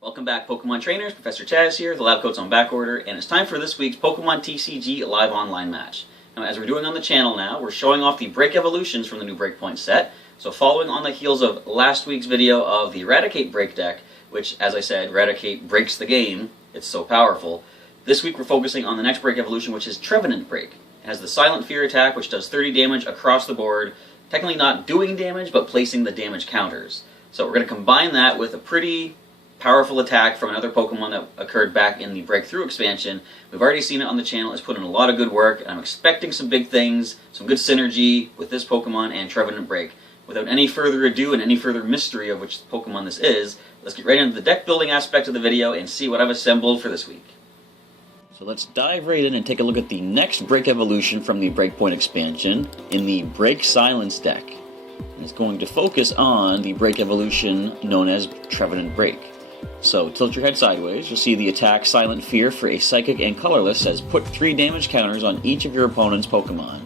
Welcome back, Pokemon trainers. Professor Chaz here, the lab coat's on back order, and it's time for this week's Pokemon TCG Live Online match. Now, as we're doing on the channel now, we're showing off the Break evolutions from the new BREAKpoint set. So following on the heels of last week's video of the Eradicate Break deck, which, as I said, Eradicate breaks the game, it's so powerful, this week we're focusing on the next Break evolution, which is Trevenant BREAK. It has the Silent Fear attack, which does 30 damage across the board, technically not doing damage, but placing the damage counters. So we're going to combine that with a pretty powerful attack from another Pokemon that occurred back in the Breakthrough expansion. We've already seen it on the channel. It's put in a lot of good work, and I'm expecting some big things, some good synergy with this Pokemon and Trevenant BREAK. Without any further ado and any further mystery of which Pokemon this is, let's get right into the deck building aspect of the video and see what I've assembled for this week. So let's dive right in and take a look at the next Break evolution from the BREAKpoint expansion in the Break Silence deck. And it's going to focus on the Break evolution known as Trevenant BREAK. So tilt your head sideways, you'll see the attack Silent Fear for a Psychic and Colorless says put 3 damage counters on each of your opponent's Pokemon.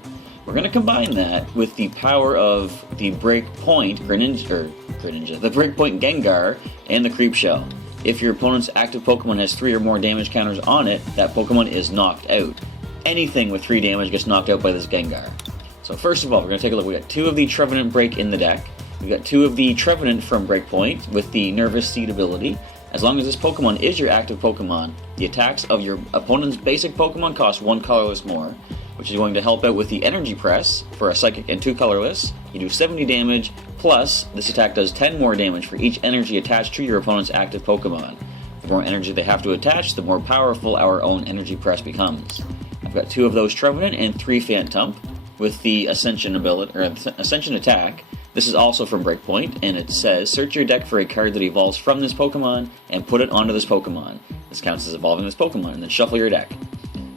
We're going to combine that with the power of the BREAKpoint the BREAKpoint Gengar and the Creepshow. If your opponent's active Pokemon has 3 or more damage counters on it, that Pokemon is knocked out. Anything with 3 damage gets knocked out by this Gengar. So first of all, we're going to take a look. We got 2 of the Trevenant BREAK in the deck. We've got 2 of the Trevenant from BREAKpoint with the Nervous Seed ability. As long as this Pokemon is your active Pokemon, the attacks of your opponent's basic Pokemon cost 1 colorless more, which is going to help out with the Energy Press for a Psychic and 2 colorless. You do 70 damage, plus this attack does 10 more damage for each energy attached to your opponent's active Pokemon. The more energy they have to attach, the more powerful our own Energy Press becomes. I've got 2 of those Trevenant and 3 Phantump with the Ascension ability, or Ascension attack. This is also from BREAKpoint, and it says, search your deck for a card that evolves from this Pokemon and put it onto this Pokemon. This counts as evolving this Pokemon, and then shuffle your deck.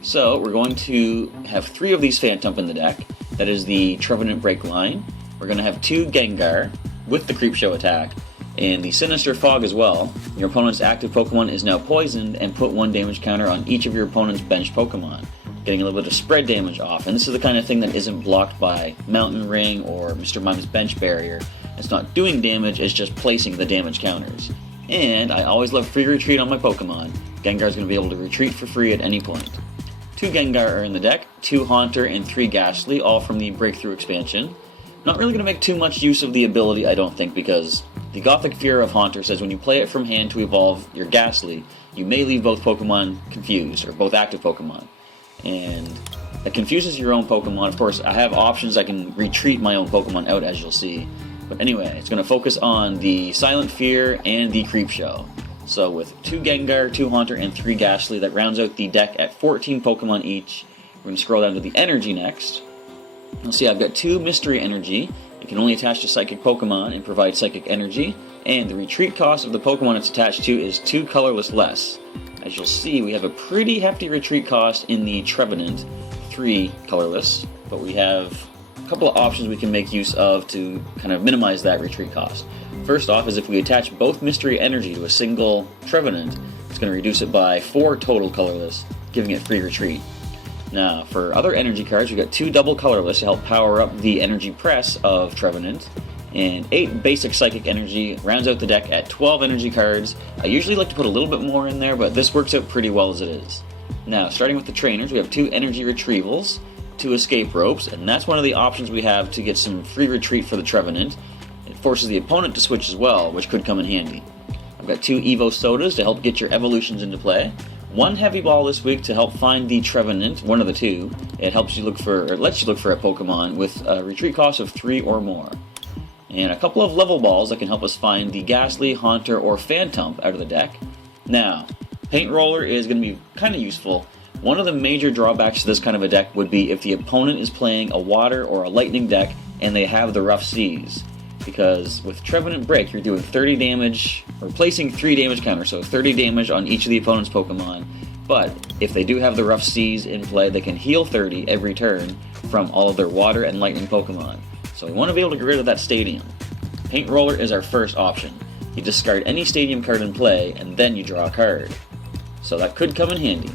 So, we're going to have 3 of these Phantump in the deck. That is the Trevenant BREAK line. We're going to have 2 Gengar with the Creepshow attack, and the Sinister Fog as well. Your opponent's active Pokemon is now poisoned, and put 1 damage counter on each of your opponent's benched Pokemon, getting a little bit of spread damage off. And this is the kind of thing that isn't blocked by Mountain Ring or Mr. Mime's Bench Barrier. It's not doing damage, it's just placing the damage counters. And I always love free retreat on my Pokemon. Gengar's going to be able to retreat for free at any point. 2 Gengar are in the deck, 2 Haunter and 3 Ghastly, all from the Breakthrough expansion. Not really going to make too much use of the ability, I don't think, because the Gothic Fear of Haunter says when you play it from hand to evolve your Ghastly, you may leave both Pokemon confused, or both active Pokemon. And that confuses your own Pokemon. Of course, I have options. I can retreat my own Pokemon out, as you'll see. But anyway, it's going to focus on the Silent Fear and the Creepshow. So with 2 Gengar, 2 Haunter, and 3 Ghastly, that rounds out the deck at 14 Pokemon each. We're going to scroll down to the Energy next. You'll see I've got 2 Mystery Energy. It can only attach to Psychic Pokemon and provide Psychic Energy. And the retreat cost of the Pokemon it's attached to is 2 colorless less. As you'll see, we have a pretty hefty retreat cost in the Trevenant, 3 colorless, but we have a couple of options we can make use of to kind of minimize that retreat cost. First off is if we attach both Mystery Energy to a single Trevenant, it's going to reduce it by 4 total colorless, giving it free retreat. Now, for other energy cards, we've got 2 double colorless to help power up the Energy Press of Trevenant, and 8 basic Psychic Energy rounds out the deck at 12 energy cards. I usually like to put a little bit more in there, but this works out pretty well as it is. Now, starting with the trainers, we have 2 Energy Retrievals, 2 Escape Ropes, and that's one of the options we have to get some free retreat for the Trevenant. It forces the opponent to switch as well, which could come in handy. I've got 2 Evo Sodas to help get your evolutions into play. 1 Heavy Ball this week to help find the Trevenant, one of the 2. It helps you look for, or lets you look for a Pokemon with a retreat cost of 3 or more. And a couple of level balls that can help us find the Ghastly, Haunter, or Phantump out of the deck. Now, Paint Roller is going to be kind of useful. One of the major drawbacks to this kind of a deck would be if the opponent is playing a Water or a Lightning deck and they have the Rough Seas. Because with Trevenant BREAK, you're doing 30 damage, or placing 3 damage counters, so 30 damage on each of the opponent's Pokemon. But if they do have the Rough Seas in play, they can heal 30 every turn from all of their Water and Lightning Pokemon. So we want to be able to get rid of that Stadium. Paint Roller is our first option. You discard any Stadium card in play, and then you draw a card. So that could come in handy.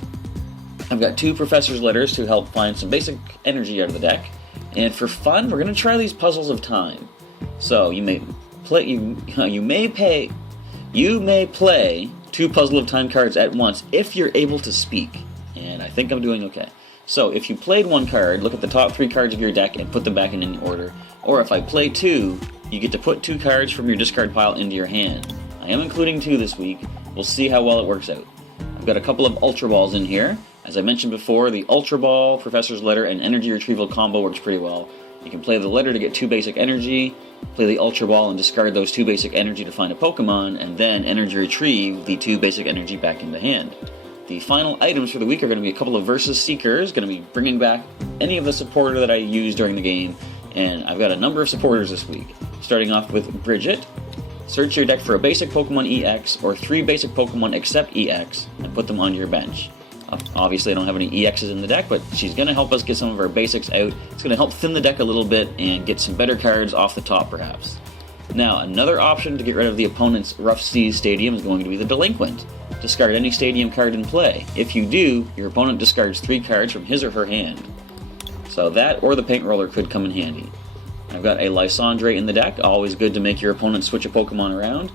I've got 2 Professor's Letters to help find some basic energy out of the deck. And for fun, we're going to try these Puzzles of Time. So you may play 2 Puzzle of Time cards at once if you're able to speak. And I think I'm doing okay. So if you played 1 card, look at the top 3 cards of your deck and put them back in any order. Or if I play 2, you get to put 2 cards from your discard pile into your hand. I am including 2 this week. We'll see how well it works out. I've got a couple of Ultra Balls in here. As I mentioned before, the Ultra Ball, Professor's Letter, and Energy Retrieval combo works pretty well. You can play the Letter to get 2 basic energy, play the Ultra Ball and discard those 2 basic energy to find a Pokemon, and then Energy Retrieve the 2 basic energy back into hand. The final items for the week are going to be a couple of Versus Seekers, going to be bringing back any of the supporter that I used during the game, and I've got a number of supporters this week. Starting off with Bridget. Search your deck for a basic Pokemon EX or 3 basic Pokemon except EX and put them on your bench. Obviously I don't have any EXs in the deck, but she's going to help us get some of our basics out. It's going to help thin the deck a little bit and get some better cards off the top perhaps. Now another option to get rid of the opponent's Rough Seas Stadium is going to be the Delinquent. Discard any stadium card in play. If you do, your opponent discards 3 cards from his or her hand. So that or the Paint Roller could come in handy. I've got a Lysandre in the deck, always good to make your opponent switch a Pokemon around.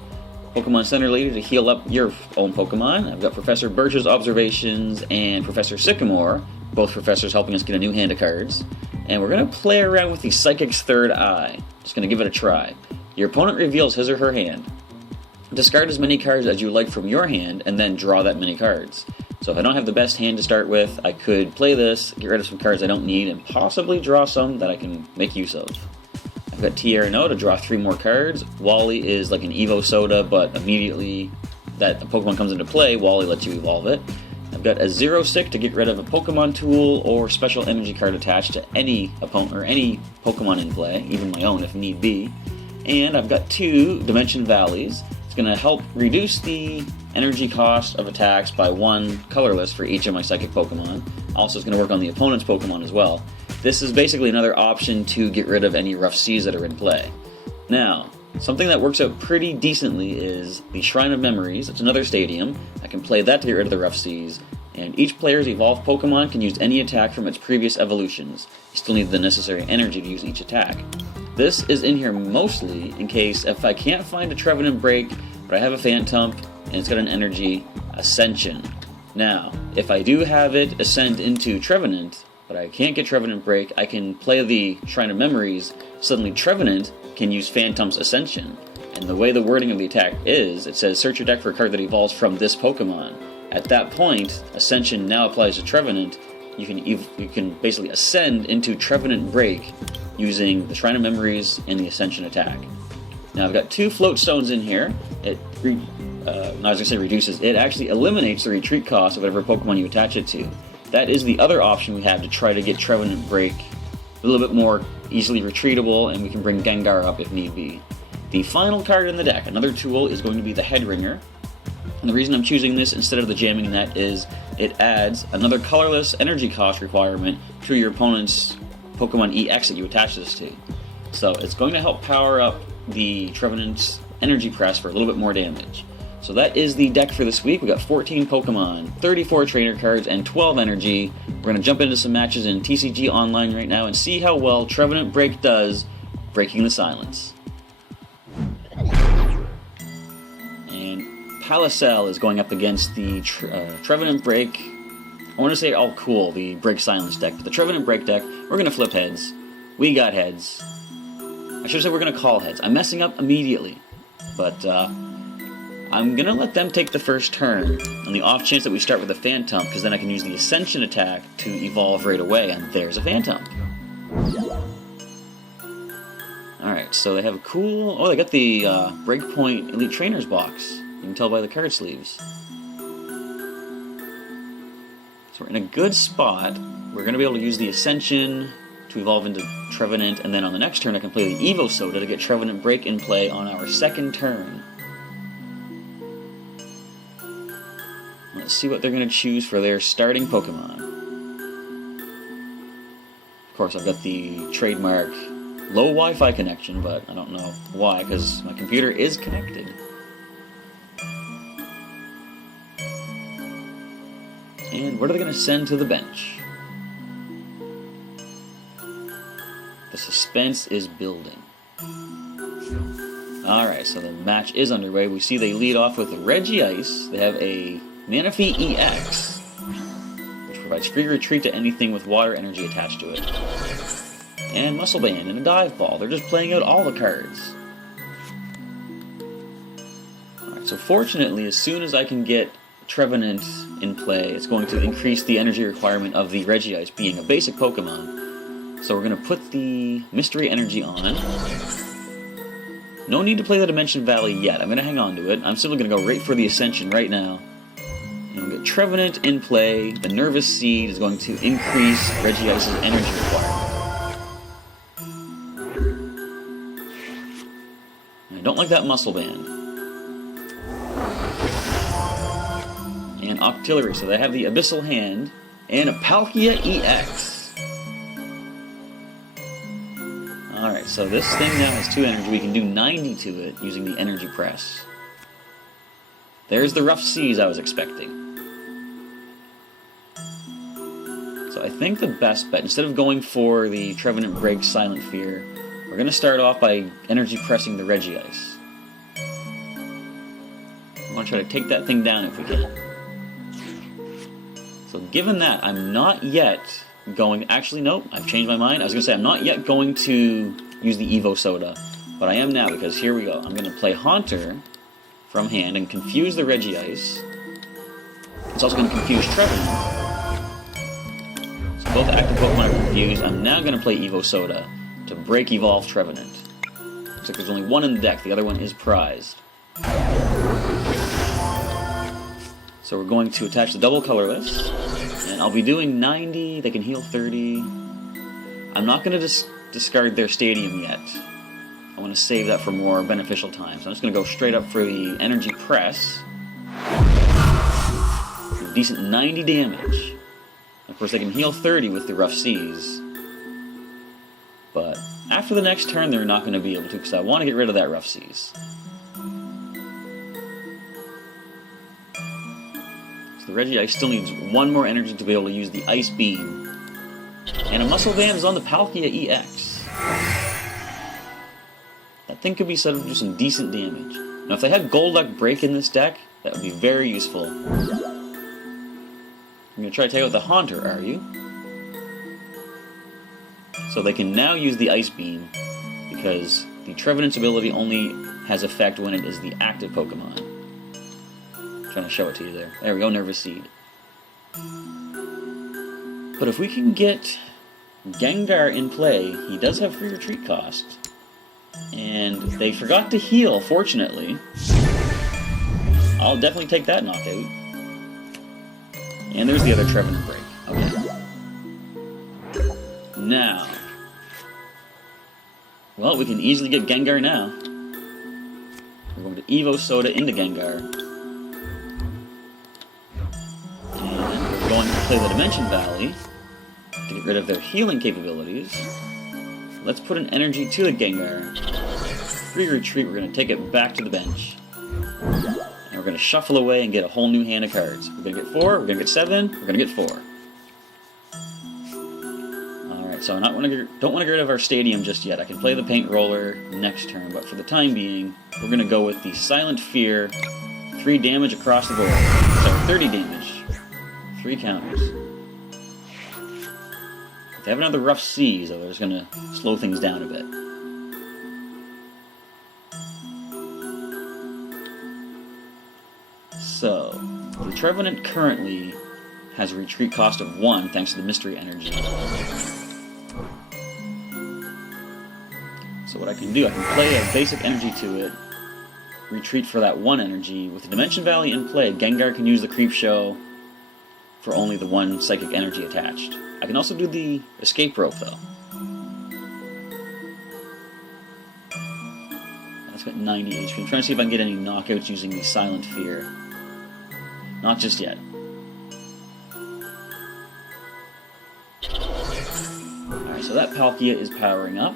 Pokemon Center Leader to heal up your own Pokemon. I've got Professor Birch's Observations and Professor Sycamore, both professors helping us get a new hand of cards. And we're going to play around with the Psychic's Third Eye. Just going to give it a try. Your opponent reveals his or her hand. Discard as many cards as you like from your hand, and then draw that many cards. So if I don't have the best hand to start with, I could play this, get rid of some cards I don't need, and possibly draw some that I can make use of. I've got Tierno to draw 3 more cards. Wally is like an Evo Soda, but immediately that a Pokemon comes into play, Wally lets you evolve it. I've got a Zero Sick to get rid of a Pokemon tool or special energy card attached to any opponent or any Pokemon in play, even my own if need be. And I've got 2 Dimension Valleys. It's going to help reduce the energy cost of attacks by 1 colorless for each of my Psychic Pokemon. Also, it's going to work on the opponent's Pokemon as well. This is basically another option to get rid of any Rough Seas that are in play. Now, something that works out pretty decently is the Shrine of Memories. It's another stadium. I can play that to get rid of the Rough Seas. And each player's evolved Pokemon can use any attack from its previous evolutions. You still need the necessary energy to use each attack. This is in here mostly in case if I can't find a Trevenant BREAK, but I have a Phantump and it's got an energy, Ascension. Now, if I do have it ascend into Trevenant, but I can't get Trevenant BREAK, I can play the Shrine of Memories. Suddenly Trevenant can use Phantump's Ascension. And the way the wording of the attack is, it says search your deck for a card that evolves from this Pokemon. At that point, Ascension now applies to Trevenant. You can basically ascend into Trevenant BREAK using the Shrine of Memories and the Ascension attack. Now I've got 2 Float Stones in here. I was going to say reduces. It actually eliminates the retreat cost of whatever Pokemon you attach it to. That is the other option we have to try to get Trevenant BREAK a little bit more easily retreatable, and we can bring Gengar up if need be. The final card in the deck, another tool, is going to be the Headringer. And the reason I'm choosing this instead of the Jamming Net is it adds another colorless energy cost requirement to your opponent's Pokemon EX that you attach this to. So it's going to help power up the Trevenant's Energy Press for a little bit more damage. So that is the deck for this week. We got 14 Pokemon, 34 trainer cards, and 12 energy. We're going to jump into some matches in TCG Online right now and see how well Trevenant BREAK does breaking the silence. And Palisel is going up against the Trevenant BREAK. I want to say, oh cool, the Break Silence deck. But the Trevenant BREAK deck, we're going to flip heads. We got heads. I should say we're going to call heads. I'm messing up immediately. But, I'm going to let them take the first turn on the off chance that we start with a Phantump, because then I can use the Ascension attack to evolve right away, and there's a Phantump. Alright, so they have a cool... Oh, they got the BREAKpoint Elite Trainers box. You can tell by the card sleeves. So we're in a good spot. We're going to be able to use the Ascension to evolve into Trevenant, and then on the next turn I can play the Evo Soda to get Trevenant BREAK in play on our second turn. Let's see what they're going to choose for their starting Pokemon. Of course, I've got the trademark low Wi-Fi connection, but I don't know why, because my computer is connected. And what are they going to send to the bench? The suspense is building. Alright, so the match is underway. We see they lead off with the Regi-Ice. They have a Manaphy-EX, which provides free retreat to anything with water energy attached to it. And Muscle Band and a Dive Ball. They're just playing out all the cards. Alright, so fortunately, as soon as I can get Trevenant in play, it's going to increase the energy requirement of the Regi-Ice, being a basic Pokemon. So we're going to put the Mystery Energy on. No need to play the Dimension Valley yet. I'm going to hang on to it. I'm simply going to go right for the Ascension right now. And we'll get Trevenant in play. The Nervous Seed is going to increase Regi-Ice's energy requirement. I don't like that Muscle Band. And Octillery, so they have the Abyssal Hand and a Palkia-EX. Alright, so this thing now has 2 energy. We can do 90 to it using the Energy Press. There's the Rough Seas I was expecting. So I think the best bet, instead of going for the Trevenant BREAK Silent Fear, we're going to start off by Energy Pressing the Regi-Ice. We want to try to take that thing down if we can. So given that, I'm not yet going... Actually, nope, I've changed my mind. I was going to say I'm not yet going to use the Evo Soda, but I am now, because here we go. I'm going to play Haunter from hand and confuse the Regi-Ice. It's also going to confuse Trevenant. So both active Pokemon are confused. I'm now going to play Evo Soda to break Evolve Trevenant. Looks like there's only one in the deck. The other one is prized. So we're going to attach the double colorless. And I'll be doing 90, they can heal 30. I'm not going to discard their stadium yet. I want to save that for more beneficial times. So I'm just going to go straight up for the Energy Press. A decent 90 damage. Of course, they can heal 30 with the Rough Seas. But after the next turn, they're not going to be able to, because I want to get rid of that Rough Seas. The Regi-Ice still needs 1 more energy to be able to use the Ice Beam. And a Muscle Band is on the Palkia-EX. That thing could be set up to do some decent damage. Now if they had Golduck Break in this deck, that would be very useful. You're going to try to take out the Haunter, are you? So they can now use the Ice Beam, because the Trevenant's ability only has effect when it is the active Pokemon. Trying to show it to you there. There we go, Nervous Seed. But if we can get Gengar in play, he does have free retreat cost. And they forgot to heal, fortunately. I'll definitely take that knockout. And there's the other Trevenant break. Okay. Now. Well, we can easily get Gengar now. We're going to Evo Soda into Gengar. Going to play the Dimension Valley to get rid of their healing capabilities. Let's put an energy to the Gengar. Free retreat, we're going to take it back to the bench. And we're going to shuffle away and get a whole new hand of cards. We're going to get 4, we're going to get 7, we're going to get 4. Alright, so I don't want to get rid of our Stadium just yet. I can play the Paint Roller next turn, but for the time being, we're going to go with the Silent Fear. 3 damage across the board. So 30 damage. 3 counters. If they have another Rough Seas, though, they're just going to slow things down a bit. So, the Trevenant currently has a retreat cost of 1 thanks to the Mystery Energy. So what I can do, I can play a basic energy to it, retreat for that 1 energy. With the Dimension Valley in play, Gengar can use the Creepshow for only the 1 psychic energy attached. I can also do the escape rope, though. That's got 90 HP. I'm trying to see if I can get any knockouts using the Silent Fear. Not just yet. Alright, so that Palkia is powering up.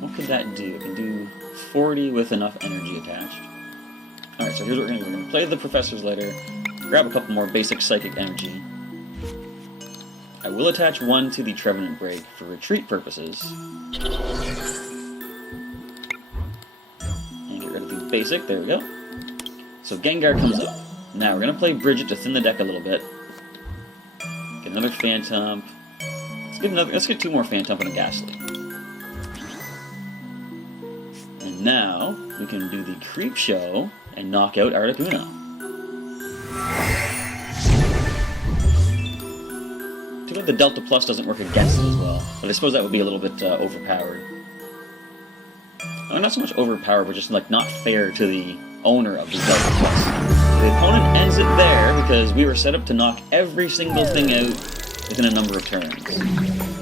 What could that do? It can do 40 with enough energy attached. Alright, so here's what we're going to do. We're going to play the Professor's Letter, grab a couple more basic psychic energy. I will attach one to the Trevenant BREAK for retreat purposes. And get rid of the basic, there we go. So Gengar comes up. Now we're going to play Bridget to thin the deck a little bit. Get another Phantump. Let's get two more Phantump and a Ghastly. And now we can do the Creep Show and knock out Articuno. Too bad the Delta Plus doesn't work against it as well, but I suppose that would be a little bit overpowered. Not so much overpowered, but just like not fair to the owner of the Delta Plus. The opponent ends it there because we were set up to knock every single thing out within a number of turns.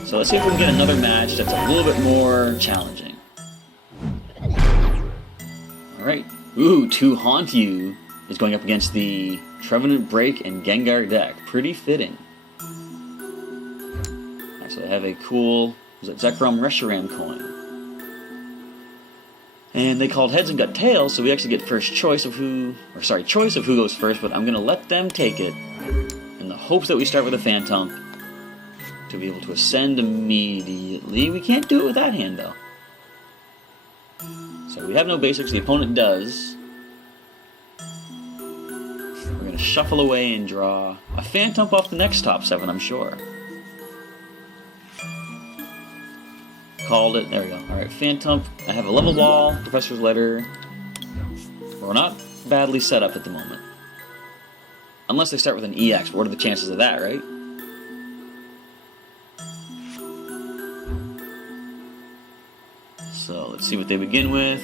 So let's see if we can get another match that's a little bit more challenging. Alright. Ooh, To Haunt You is going up against the Trevenant BREAK and Gengar deck. Pretty fitting. Alright, so they have a cool, was it Zekrom Reshiram coin. And they called heads and got tails, so we actually get choice of who goes first, but I'm going to let them take it in the hopes that we start with a Phantump to be able to ascend immediately. We can't do it with that hand, though. So we have no basics, the opponent does. We're going to shuffle away and draw a Phantump off the next top 7, I'm sure. Called it. There we go. Alright, Phantump. I have a level wall, Professor's Letter. We're not badly set up at the moment. Unless they start with an EX, but what are the chances of that, right? So, let's see what they begin with.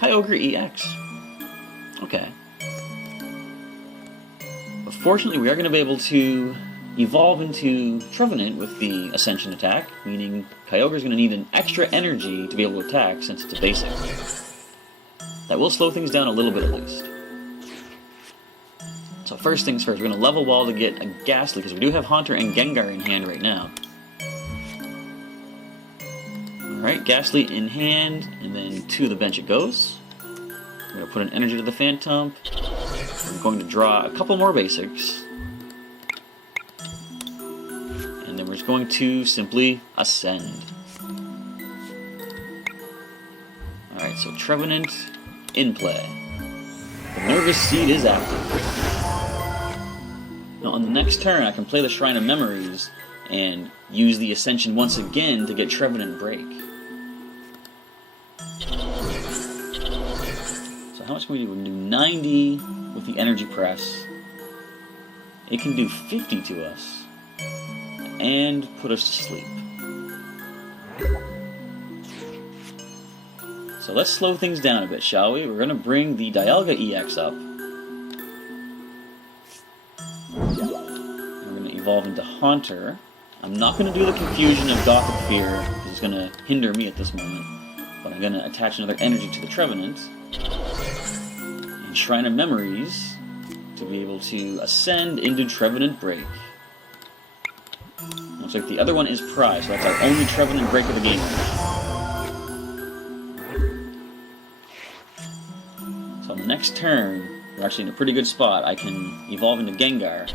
Kyogre-EX. Okay. But fortunately, we are going to be able to evolve into Trevenant with the Ascension attack, meaning Kyogre's going to need an extra energy to be able to attack since it's a basic. That will slow things down a little bit at least. So first things first, we're going to level wall to get a Ghastly, because we do have Haunter and Gengar in hand right now. Alright, Ghastly in hand, and then to the bench it goes. We're going to put an energy to the Phantump. We're going to draw a couple more basics. And then we're just going to simply ascend. Alright, so Trevenant in play. The Nervous Seed is active. Now on the next turn I can play the Shrine of Memories and use the Ascension once again to get Trevenant BREAK. So how much can we do? We can do 90 with the Energy Press. It can do 50 to us. And put us to sleep. So let's slow things down a bit, shall we? We're going to bring the Dialga-EX up. And we're going to evolve into Haunter. I'm not going to do the confusion of Gothic Fear, because it's going to hinder me at this moment. But I'm going to attach another energy to the Trevenant. And Shrine of Memories to be able to ascend into Trevenant BREAK. Looks like the other one is Prize, so that's our only Trevenant BREAK of the game. So on the next turn, we're actually in a pretty good spot. I can evolve into Gengar.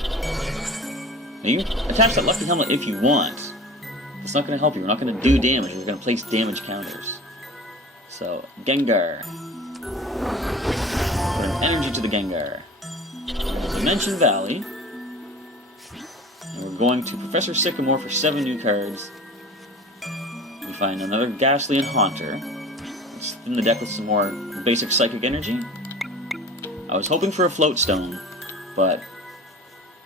Now you can attach that Lucky Helmet if you want. It's not going to help you. We're not going to do damage. We're going to place damage counters. So, Gengar. Put an energy to the Gengar. Dimension Valley. And we're going to Professor Sycamore for 7 new cards. We find another Ghastly and Haunter. Let's thin the deck with some more basic Psychic Energy. I was hoping for a Float Stone, but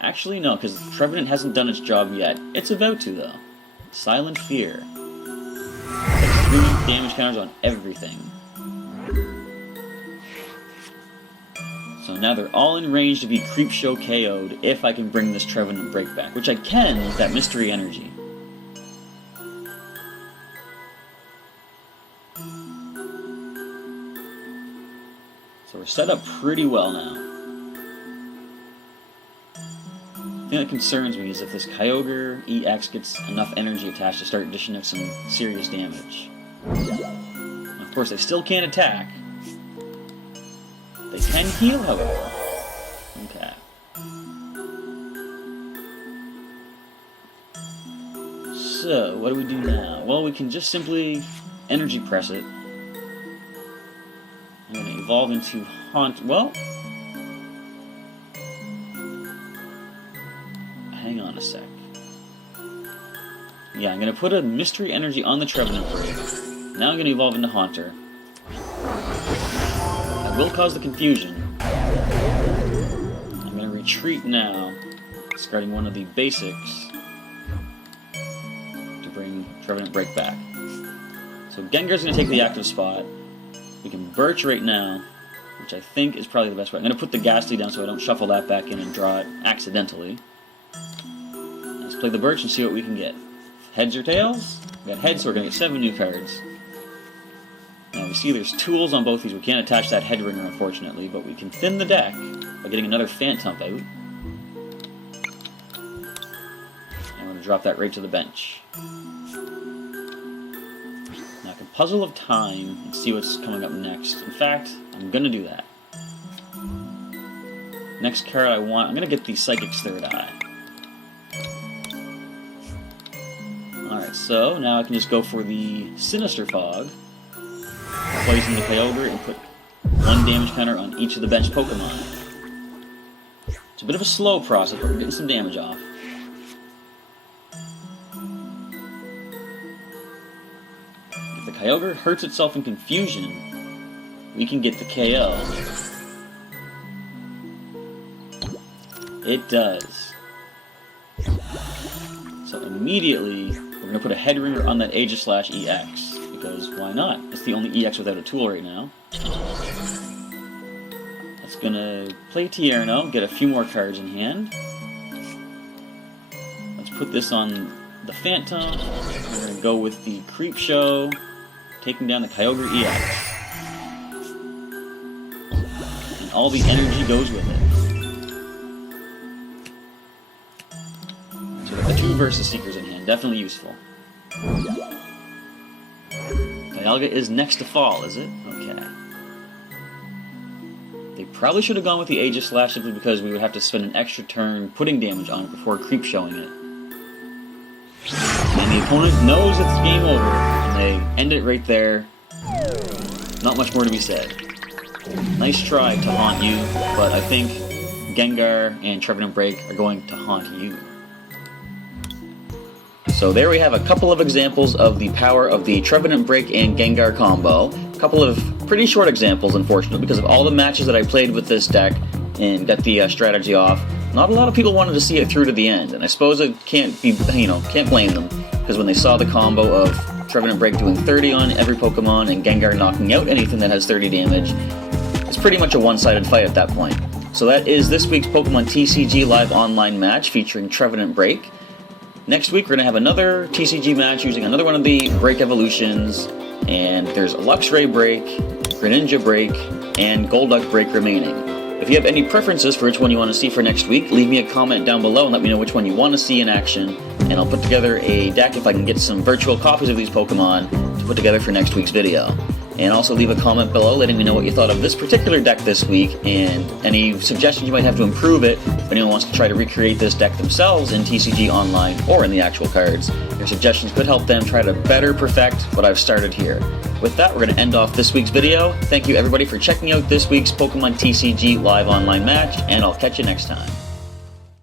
actually no, because Trevenant hasn't done its job yet. It's about to, though. Silent Fear. Takes 3 damage counters on everything. So now they're all in range to be Creep Show KO'd if I can bring this Trevenant BREAK back, which I can with that Mystery Energy. So we're set up pretty well now. The thing that concerns me is if this Kyogre-EX gets enough energy attached to start dishing out some serious damage. Of course, they still can't attack. They can heal, however. Okay. So, what do we do now? Well, we can just simply energy press it. I'm going to evolve into Haunt. Well, hang on a sec. Yeah, I'm going to put a mystery energy on the Trevenant BREAK. Now I'm going to evolve into Haunter. I will cause the confusion. I'm going to retreat now, discarding one of the basics to bring Trevenant BREAK back. So Gengar's going to take the active spot. We can Birch right now, which I think is probably the best way. I'm going to put the Ghastly down so I don't shuffle that back in and draw it accidentally. Let's play the Birch and see what we can get. Heads or tails? We got heads, so we're going to get 7 new cards. Now we see there's tools on both these. We can't attach that head ringer, unfortunately, but we can thin the deck by getting another Phantump out. And we're going to drop that right to the bench. Now I can Puzzle of Time and see what's coming up next. In fact, I'm going to do that. Next card I want, I'm going to get the Psychic's Third Eye. Alright, so now I can just go for the Sinister Fog, poison the Kyogre, and put 1 damage counter on each of the bench Pokemon. It's a bit of a slow process, but we're getting some damage off. If the Kyogre hurts itself in confusion, we can get the KO. It does. So immediately, we're going to put a head ringer on that ghastly, because why not? It's the only EX without a tool right now. That's going to play Tierno, get a few more cards in hand. Let's put this on the Phantom. We're going to go with the Creepshow, taking down the Kyogre-EX. And all the energy goes with it. So the 2 Versus Seekers in hand, definitely useful. Dialga is next to fall, is it? Okay. They probably should have gone with the Aegis Slash simply because we would have to spend an extra turn putting damage on it before creep showing it. And the opponent knows it's game over, and they end it right there. Not much more to be said. Nice try to haunt you, but I think Gengar and Trevenant BREAK are going to haunt you. So there we have a couple of examples of the power of the Trevenant BREAK and Gengar combo. A couple of pretty short examples, unfortunately, because of all the matches that I played with this deck and got the strategy off. Not a lot of people wanted to see it through to the end, and I suppose it can't blame them, because when they saw the combo of Trevenant BREAK doing 30 on every Pokemon and Gengar knocking out anything that has 30 damage, it's pretty much a one-sided fight at that point. So that is this week's Pokemon TCG Live Online match featuring Trevenant BREAK. Next week, we're going to have another TCG match using another one of the BREAK evolutions, and there's a Luxray BREAK, Greninja BREAK, and Golduck BREAK remaining. If you have any preferences for which one you want to see for next week, leave me a comment down below and let me know which one you want to see in action, and I'll put together a deck if I can get some virtual copies of these Pokemon to put together for next week's video. And also leave a comment below letting me know what you thought of this particular deck this week and any suggestions you might have to improve it if anyone wants to try to recreate this deck themselves in TCG Online or in the actual cards. Your suggestions could help them try to better perfect what I've started here. With that, we're going to end off this week's video. Thank you everybody for checking out this week's Pokemon TCG Live Online match, and I'll catch you next time.